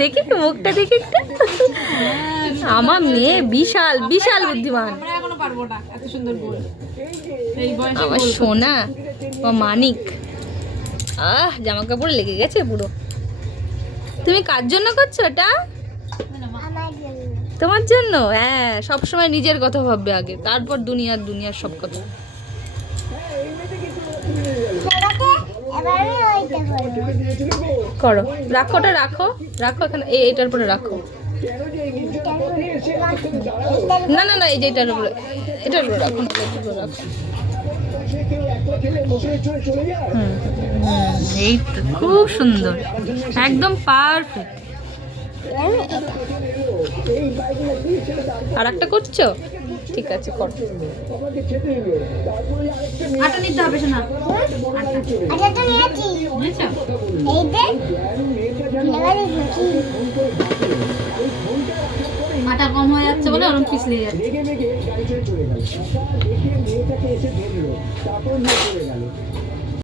দেখি মুখটা দেখি একটা। আমার মেয়ে বিশাল বিশাল বুদ্ধিমান। আমার সোনা ও মানিক। জামা কাপড় লেগে গেছে পুরো। তুমি কার জন্য করছো এটা? তোমার জন্য? হ্যাঁ, সবসময় নিজের কথা ভাববে আগে, তারপর দুনিয়ার সব কথা। করো, রাখো, ওটা রাখো, রাখো এখানে, এইটার উপরে রাখো। না না না, এই যে এটার উপরে, এটার উপরে রাখো, এটার উপরে রাখো। এই তো খুব সুন্দর, একদম পারফেক্ট। আর একটা করছো? ঠিক আছে, কর। আটা নিতে হবে না। আটাটা নিয়েছি। নিয়েছো? এই যে আটা কম হয়ে যাচ্ছে বলে ওরকম পিছলে যাচ্ছে।